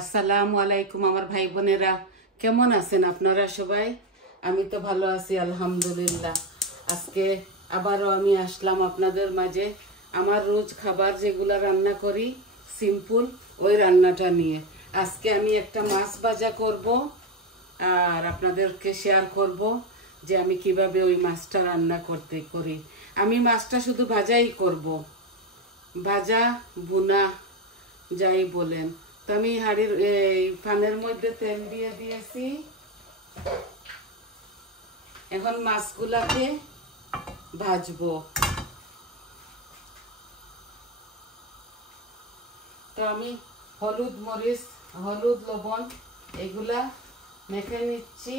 আসসালামু আলাইকুম আমার ভাই বোনেরা, কেমন আছেন আপনারা সবাই? আমি তো ভালো আছি আলহামদুলিল্লাহ। আজকে আবারও আমি আসলাম আপনাদের মাঝে আমার রোজ খাবার যেগুলো রান্না করি সিম্পল ওই রান্নাটা নিয়ে। আজকে আমি একটা মাছ ভাজা করব আর আপনাদেরকে শেয়ার করব যে আমি কিভাবে ওই মাছটা রান্না করি। আমি মাছটা শুধু ভাজাই করব, ভাজা বুনা যাই বলেন। তো আমি হাঁড়ির এই পানের মধ্যে তেল দিয়ে দিয়েছি। এখন মাছগুলাকে ভাজবো। তো আমি হলুদ মরিচ, হলুদ লবণ এগুলা মেখে নিচ্ছি।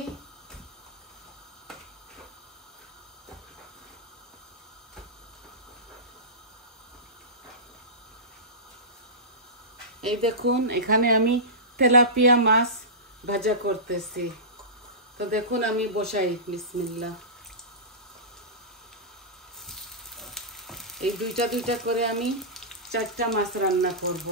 এই দেখুন এখানে আমি তেলাপিয়া মাছ ভাজা করতেছি। তো দেখুন আমি বসাই, বিসমিল্লাহ। এই দুইটা দুইটা করে আমি 4টা মাছ রান্না করব।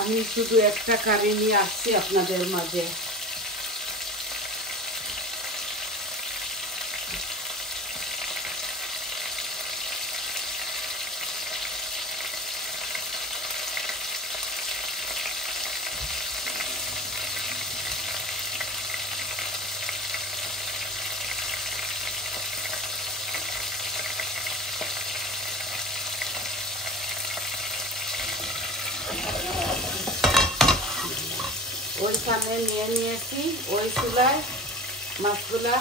আমি শুধু একটা কারি নিয়ে আসছি আপনাদের মাঝে। ওইখানে নিয়ে নিয়েছি, ওই চুলায় মাছগুলা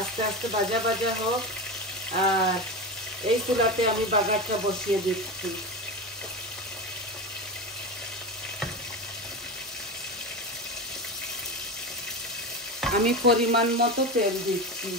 আস্তে আস্তে ভাজা ভাজা হোক, আর এই চুলাতে আমি বাগারটা বসিয়ে দিচ্ছি। আমি পরিমাণ মতো তেল দিচ্ছি।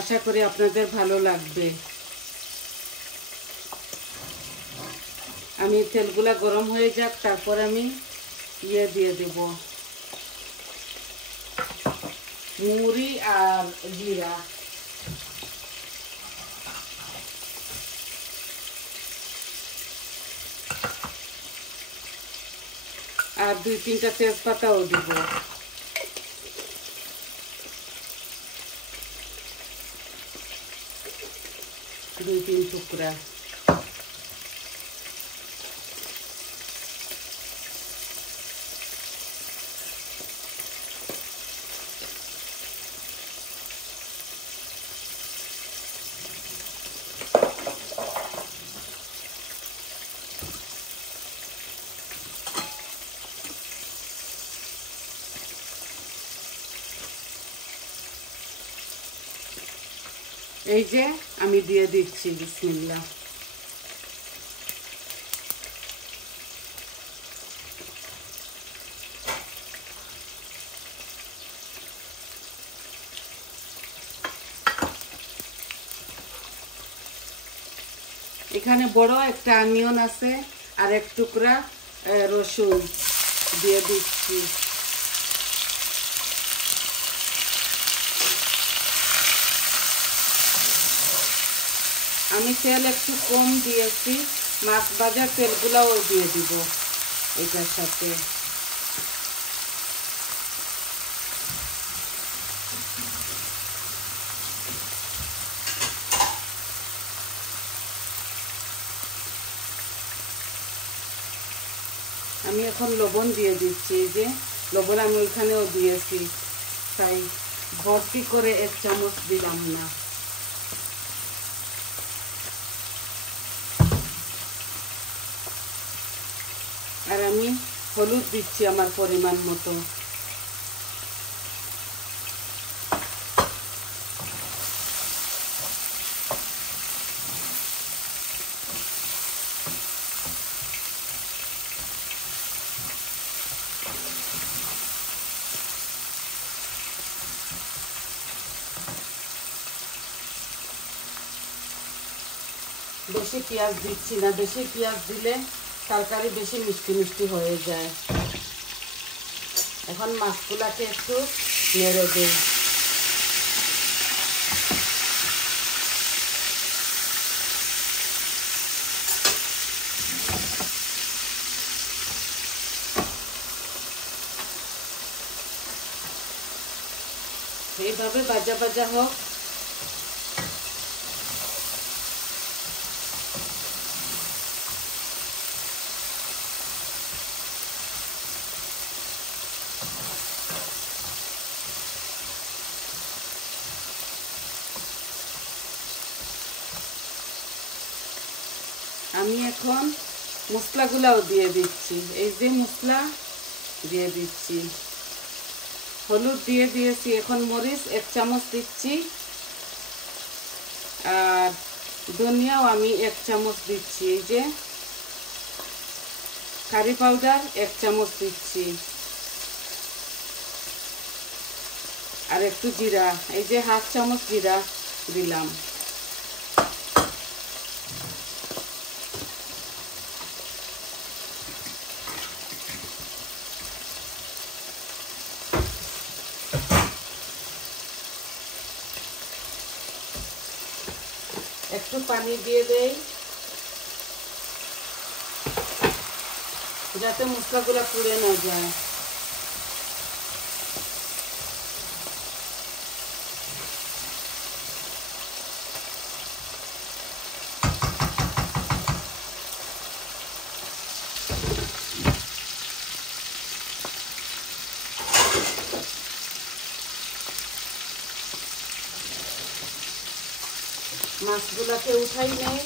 আশা করি আপনাদের ভালো লাগবে। আমি তেলগুলা গরম হয়ে যাক, তারপর আমি দিয়ে দেব মুড়ি আর জিরা। আর 2-3টা তেজপাতাও দিব। 2-3 টুকরা। এই যে আমি দিয়ে দিচ্ছি, বিসমিল্লাহ। এখানে বড় একটা অনিয়ন আছে আর এক টুকরা রসুন দিয়ে দিচ্ছি। আমি তেল একটু কম দিয়েছি, মাছ ভাজার তেলগুলাও দিয়ে দিব এটার সাথে। আমি এখন লবণ দিয়ে দিচ্ছি, এই যে লবণ আমি ওইখানেও দিয়েছি, তাই ভর্তি করে 1 চামচ দিলাম না। আর আমি হলুদ দিচ্ছি আমার পরিমাণ মতো। বেশি পেঁয়াজ দিচ্ছি না, বেশি পেঁয়াজ দিলে তরকারি বেশি মিষ্টি মিষ্টি হয়ে যায়। এখন মাছগুলাকে একটু নেড়ে দিই। এইভাবে ভাজা ভাজা হোক। আমি এখন মশলাগুলাও দিয়ে দিচ্ছি, এই যে মশলা দিয়ে দিচ্ছি। হলুদ দিয়ে দিয়েছি, এখন মরিচ 1 চামচ দিচ্ছি, আর ধনিয়াও আমি 1 চামচ দিচ্ছি। এই যে কারি পাউডার 1 চামচ দিচ্ছি, আর একটু জিরা, এই যে 1/2 চামচ জিরা দিলাম। একটু পানি দিয়ে দেই যাতে মশলাগুলো পুড়ে না যায়। মাছগুলোকে উঠাই নেই।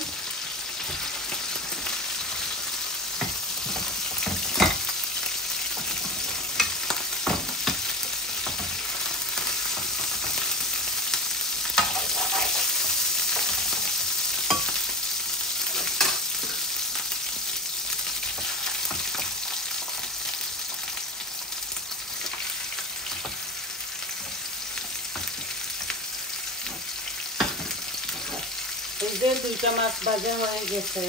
এই যে 2টা মাছ ভাজা হয়ে গেছে।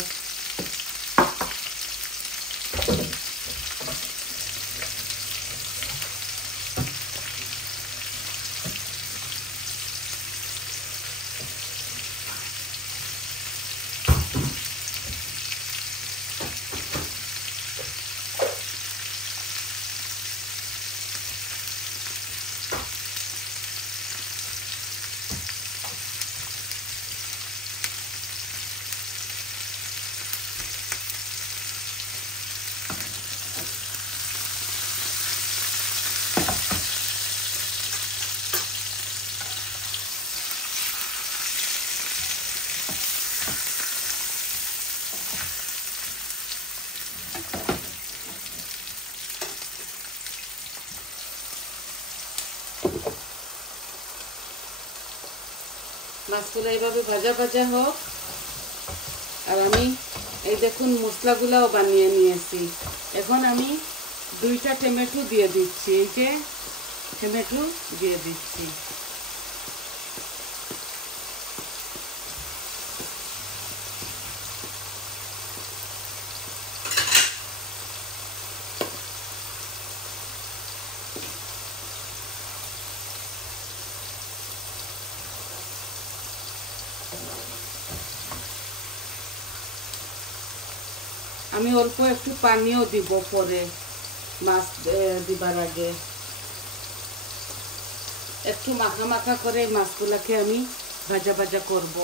মাছগুলো এইভাবে ভাজা ভাজা হোক। আর আমি এই দেখুন মশলাগুলাও বানিয়ে নিয়েছি। এখন আমি 2টা টমেটো দিয়ে দিচ্ছি, এই যে টমেটো দিয়ে দিচ্ছি। আমি অল্প একটু পানিও দিব পরে, মাছ দিবার আগে একটু মাখা মাখা করে মাছগুলোকে আমি ভাজা ভাজা করব।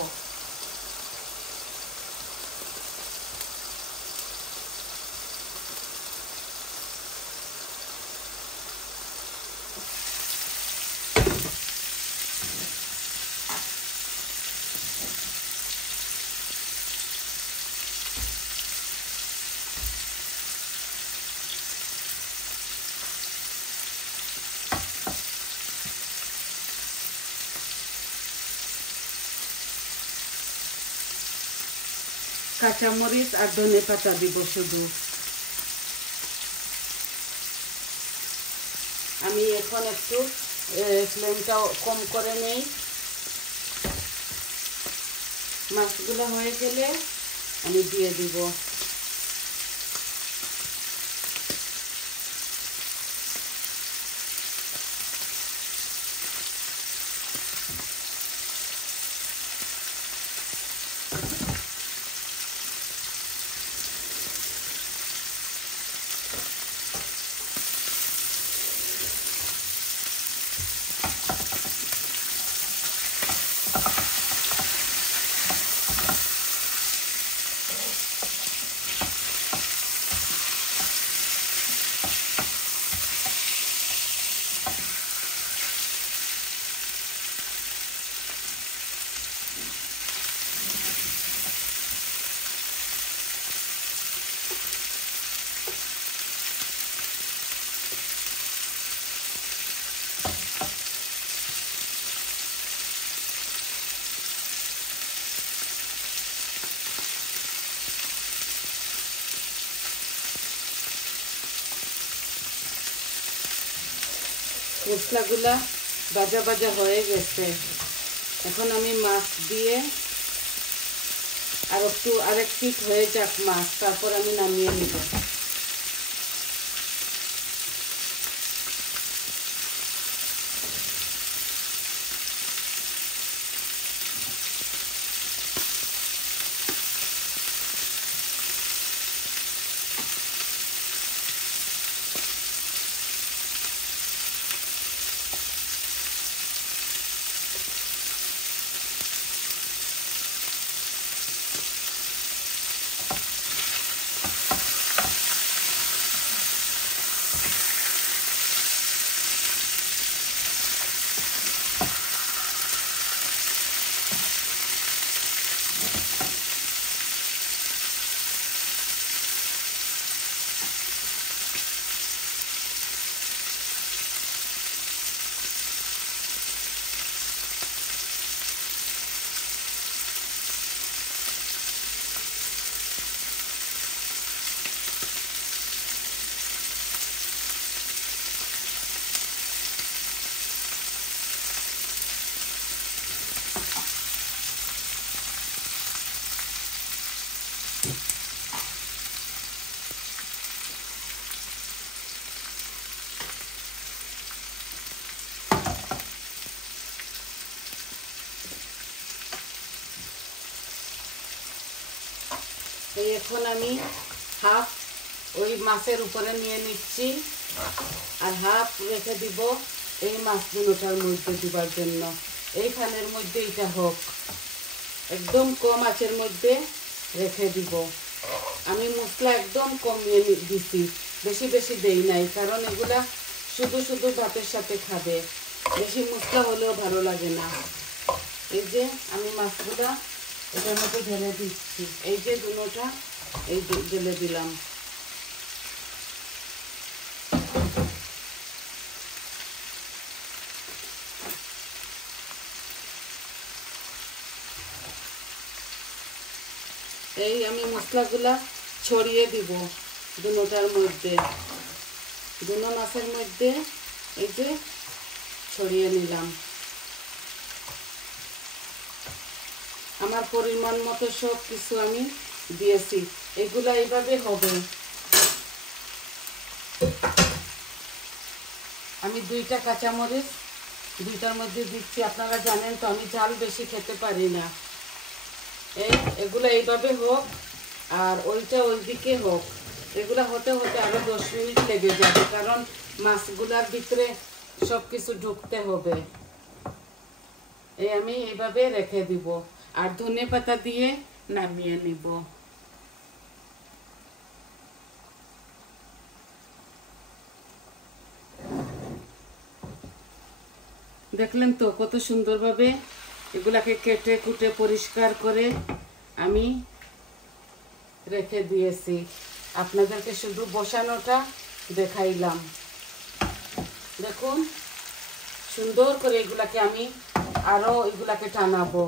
কাঁচামরিচ আর ধনে পাতা দিব শুধু। আমি এখন একটু ফ্লেমটা কম করে নেই। মাছগুলো হয়ে গেলে আমি দিয়ে দিব। মশলাগুলা ভাজা ভাজা হয়ে গেছে। এখন আমি মাছ দিয়ে আরেক পিঠ হয়ে যাক মাছ, তারপর আমি নামিয়ে নিব। এখন আমি হাফ ওই মাছের উপরে নিয়ে নিচ্ছি, আর হাফ রেখে দিব এই মাছগুলোটার মধ্যে দিবার জন্য। এইখানের মধ্যে এটা হোক, একদম কম আঁচের মধ্যে রেখে দিব। আমি মশলা একদম কমিয়ে দিছি, বেশি বেশি দেই নাই, কারণ এগুলা শুধু শুধু ভাতের সাথে খাবে, বেশি মশলা হলেও ভালো লাগে না। এই যে আমি মাছগুলা এটার মধ্যে ঢেলে দিচ্ছি, এই যে দুটোটা এই ঢেলে দিলাম। এই আমি মশলাগুলা ছড়িয়ে দিব দুটোটার মধ্যে, দুটো মাছের মধ্যে এই যে ছড়িয়ে নিলাম। আমার পরিমাণ মতো সব কিছু আমি দিয়েছি, এগুলা এইভাবে হবে। আমি 2টা কাঁচামরিচ 2টার মধ্যে দিচ্ছি, আপনারা জানেন তো আমি ঝাল বেশি খেতে পারি না। এগুলা এইভাবে হোক, আর ওইটা ওইদিকে হোক। এগুলা হতে হতে আরো 10 মিনিট লেগে যাবে, কারণ মাছগুলার ভিতরে সব কিছু ঢুকতে হবে। আমি এইভাবে রেখে দিব, আর ধনে পাতা দিয়ে নামিয়ে নিব। দেখলেন তো কত সুন্দরভাবে এগুলাকে কেটে কুটে পরিষ্কার করে আমি রেখে দিয়েছি। আপনাদেরকে শুধু বসানোটা দেখাইলাম। দেখুন সুন্দর করে এগুলাকে আমি আরো এগুলাকে টানাবো,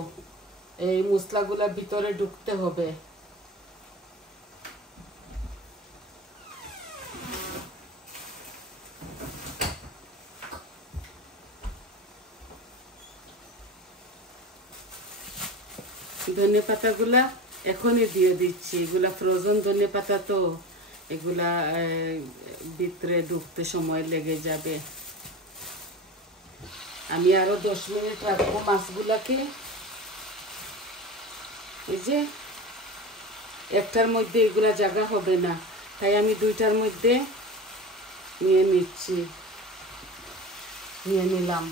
এই মশলাগুলা ভিতরে ঢুকতে হবে। ধনে পাতাগুলা এখনই দিয়ে দিচ্ছি। এগুলা ফ্রোজেন ধনে পাতা তো এগুলা ভিতরে ঢুকতে সময় লেগে যাবে। আমি আরো 10 মিনিট রাখবো মাছগুলাকে। এই যে একটার মধ্যে এগুলা জায়গা হবে না, তাই আমি দুইটার মধ্যে নিয়ে নিলাম।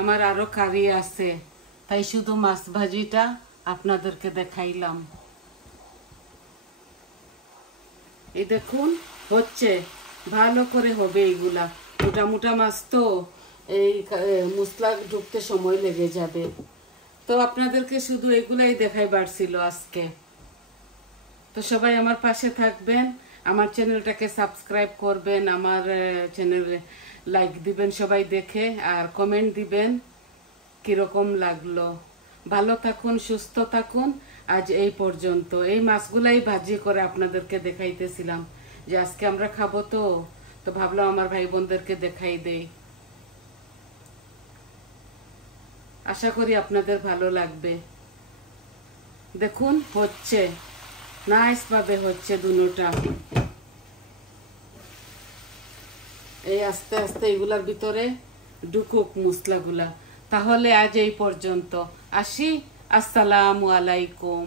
আমার আরো কারি আছে, তাই শুধু মাছ ভাজিটা আপনাদেরকে দেখাইলাম। এই দেখুন হচ্ছে, ভালো করে হবে। এইগুলা মোটা মোটা মাছ তো এই মশলা ঢুকতে সময় লেগে যাবে। তো আপনাদেরকে শুধু এগুলাই দেখাইবার ছিল আজকে। তো সবাই আমার পাশে থাকবেন, আমার চ্যানেলটাকে সাবস্ক্রাইব করবেন, আমার চ্যানেলে লাইক দিবেন সবাই দেখে, আর কমেন্ট দিবেন কিরকম লাগলো। ভালো থাকুন, সুস্থ থাকুন। আজ এই পর্যন্ত। এই মাছগুলাই ভাজি করে আপনাদেরকে দেখাইতেছিলাম যে আজকে আমরা খাবো, তো ভাবলাম আমার ভাই বোনদেরকে দেখাই দেই। আশা করি আপনাদের ভালো লাগবে। দেখুন হচ্ছে, নাইস ভাবে হচ্ছে দুটোটা। এই আস্তে আস্তে এগুলার ভিতরে ঢুকুক মশলাগুলা। তাহলে আজ এই পর্যন্ত। আসি। আসসালামু আলাইকুম।